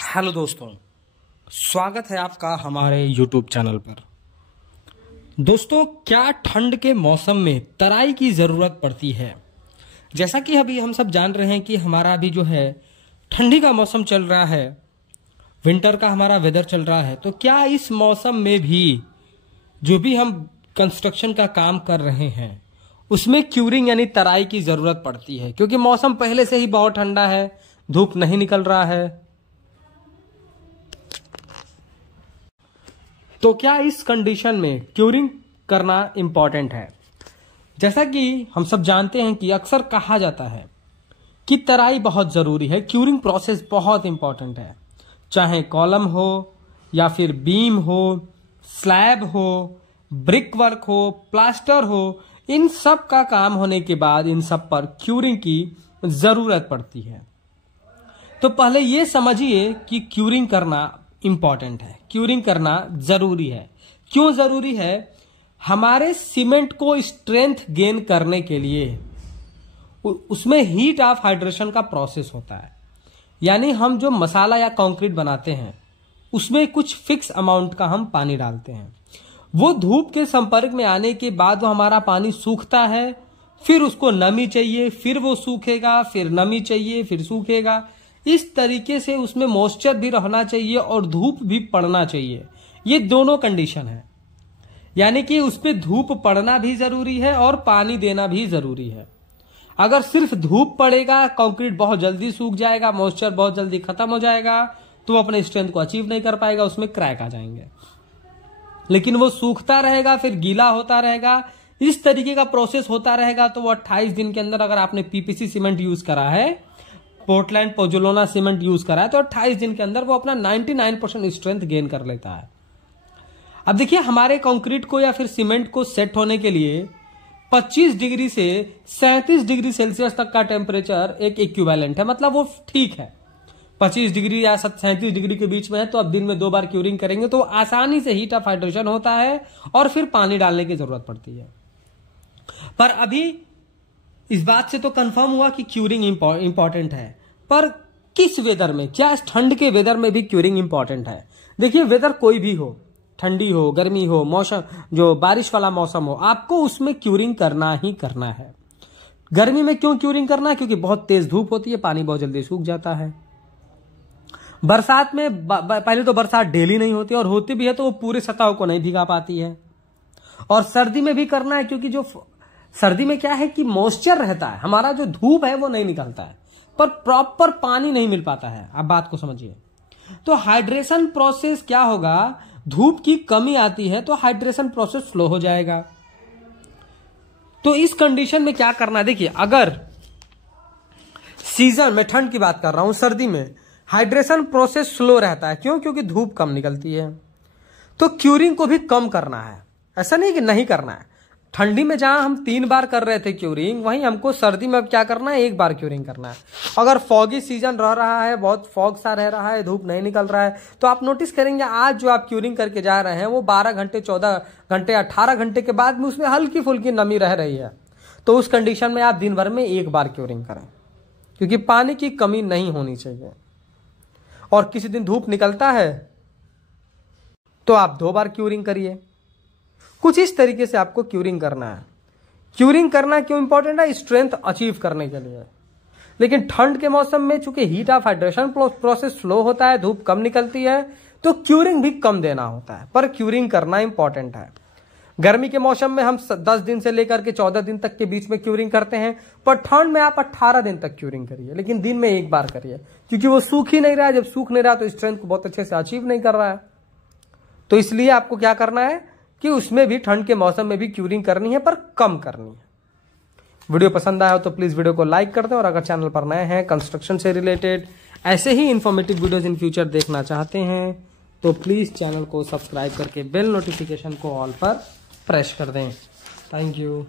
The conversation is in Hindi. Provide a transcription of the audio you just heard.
हेलो दोस्तों, स्वागत है आपका हमारे YouTube चैनल पर। दोस्तों, क्या ठंड के मौसम में तराई की ज़रूरत पड़ती है? जैसा कि अभी हम सब जान रहे हैं कि हमारा अभी जो है ठंडी का मौसम चल रहा है, विंटर का हमारा वेदर चल रहा है, तो क्या इस मौसम में भी जो भी हम कंस्ट्रक्शन का काम कर रहे हैं उसमें क्यूरिंग यानी तराई की ज़रूरत पड़ती है? क्योंकि मौसम पहले से ही बहुत ठंडा है, धूप नहीं निकल रहा है। तो क्या इस कंडीशन में क्यूरिंग करना इंपॉर्टेंट है? जैसा कि हम सब जानते हैं कि अक्सर कहा जाता है कि तराई बहुत जरूरी है, क्यूरिंग प्रोसेस बहुत इंपॉर्टेंट है। चाहे कॉलम हो या फिर बीम हो, स्लैब हो, ब्रिक वर्क हो, प्लास्टर हो, इन सब का काम होने के बाद इन सब पर क्यूरिंग की जरूरत पड़ती है। तो पहले ये समझिए कि क्यूरिंग करना इंपॉर्टेंट है, क्यूरिंग करना जरूरी है। क्यों जरूरी है? हमारे सीमेंट को स्ट्रेंथ गेन करने के लिए उसमें हीट ऑफ हाइड्रेशन का प्रोसेस होता है। यानी हम जो मसाला या कंक्रीट बनाते हैं उसमें कुछ फिक्स अमाउंट का हम पानी डालते हैं। वो धूप के संपर्क में आने के बाद वो हमारा पानी सूखता है, फिर उसको नमी चाहिए, फिर वो सूखेगा, फिर नमी चाहिए, फिर सूखेगा। इस तरीके से उसमें मॉइस्चर भी रहना चाहिए और धूप भी पड़ना चाहिए। ये दोनों कंडीशन है, यानी कि उसमें धूप पड़ना भी जरूरी है और पानी देना भी जरूरी है। अगर सिर्फ धूप पड़ेगा, कंक्रीट बहुत जल्दी सूख जाएगा, मॉइस्चर बहुत जल्दी खत्म हो जाएगा, तो वो अपने स्ट्रेंथ को अचीव नहीं कर पाएगा, उसमें क्रैक आ जाएंगे। लेकिन वो सूखता रहेगा, फिर गीला होता रहेगा, इस तरीके का प्रोसेस होता रहेगा, तो वो 28 दिन के अंदर, अगर आपने पीपीसी सीमेंट यूज करा है, पोर्टलैंड पोजुलोना सीमेंट यूज करा है, तो 28 दिन के अंदर वो अपना 99% स्ट्रेंथ गेन कर लेता है। अब देखिए, हमारे कंक्रीट को या फिर सीमेंट को सेट होने के लिए 25 डिग्री से 37 डिग्री सेल्सियस तक का टेम्परेचर एक इक्विवेलेंट है, मतलब वो ठीक है। 25 डिग्री या 37 डिग्री के बीच में है, तो अब दिन में 2 बार क्यूरिंग करेंगे तो आसानी से हीट ऑफ हाइड्रेशन होता है और फिर पानी डालने की जरूरत पड़ती है। पर अभी इस बात से तो कंफर्म हुआ कि क्यूरिंग इंपॉर्टेंट है, पर किस वेदर में? क्या इस ठंड के वेदर में भी क्यूरिंग इंपॉर्टेंट है? देखिए, वेदर कोई भी हो, ठंडी हो, गर्मी हो, मौसम जो बारिश वाला मौसम हो, आपको उसमें क्यूरिंग करना ही करना है। गर्मी में क्यों क्यूरिंग करना है? क्योंकि बहुत तेज धूप होती है, पानी बहुत जल्दी सूख जाता है। बरसात में पहले तो बरसात डेली नहीं होती, और होती भी है तो वो पूरे सतह को नहीं भिगा पाती है। और सर्दी में भी करना है, क्योंकि जो सर्दी में क्या है कि मॉइस्चर रहता है, हमारा जो धूप है वो नहीं निकलता है, पर प्रॉपर पानी नहीं मिल पाता है। आप बात को समझिए। तो हाइड्रेशन प्रोसेस क्या होगा? धूप की कमी आती है तो हाइड्रेशन प्रोसेस स्लो हो जाएगा। तो इस कंडीशन में क्या करना है? देखिए, अगर सीजन में, ठंड की बात कर रहा हूं, सर्दी में हाइड्रेशन प्रोसेस स्लो रहता है। क्यों? क्योंकि धूप कम निकलती है। तो क्यूरिंग को भी कम करना है, ऐसा नहीं कि नहीं करना है। ठंडी में जहां हम 3 बार कर रहे थे क्यूरिंग, वहीं हमको सर्दी में अब क्या करना है? 1 बार क्यूरिंग करना है। अगर फॉगी सीजन रह रहा है, बहुत फॉग सा रह रहा है, धूप नहीं निकल रहा है, तो आप नोटिस करेंगे आज जो आप क्यूरिंग करके जा रहे हैं वो 12 घंटे, 14 घंटे, 18 घंटे के बाद में उसमें हल्की फुल्की नमी रह रही है। तो उस कंडीशन में आप दिन भर में 1 बार क्यूरिंग करें, क्योंकि पानी की कमी नहीं होनी चाहिए। और किसी दिन धूप निकलता है तो आप 2 बार क्यूरिंग करिए। कुछ इस तरीके से आपको क्यूरिंग करना है। क्यूरिंग करना क्यों इंपॉर्टेंट है? स्ट्रेंथ अचीव करने के लिए। लेकिन ठंड के मौसम में चूंकि heat of hydration process slow होता है, धूप कम निकलती है, तो क्यूरिंग भी कम देना होता है, पर क्यूरिंग करना इंपॉर्टेंट है। गर्मी के मौसम में हम 10 दिन से लेकर के 14 दिन तक के बीच में क्यूरिंग करते हैं, पर ठंड में आप 18 दिन तक क्यूरिंग करिए, लेकिन दिन में 1 बार करिए, क्योंकि वो सूख ही नहीं रहा है। जब सूख नहीं रहा तो स्ट्रेंथ को बहुत अच्छे से अचीव नहीं कर रहा है। तो इसलिए आपको क्या करना है कि उसमें भी ठंड के मौसम में भी क्यूरिंग करनी है, पर कम करनी है। वीडियो पसंद आया हो तो प्लीज वीडियो को लाइक कर दें, और अगर चैनल पर नए हैं, कंस्ट्रक्शन से रिलेटेड ऐसे ही इंफॉर्मेटिव वीडियोस इन फ्यूचर देखना चाहते हैं, तो प्लीज चैनल को सब्सक्राइब करके बेल नोटिफिकेशन को ऑल पर प्रेस कर दें। Thank you.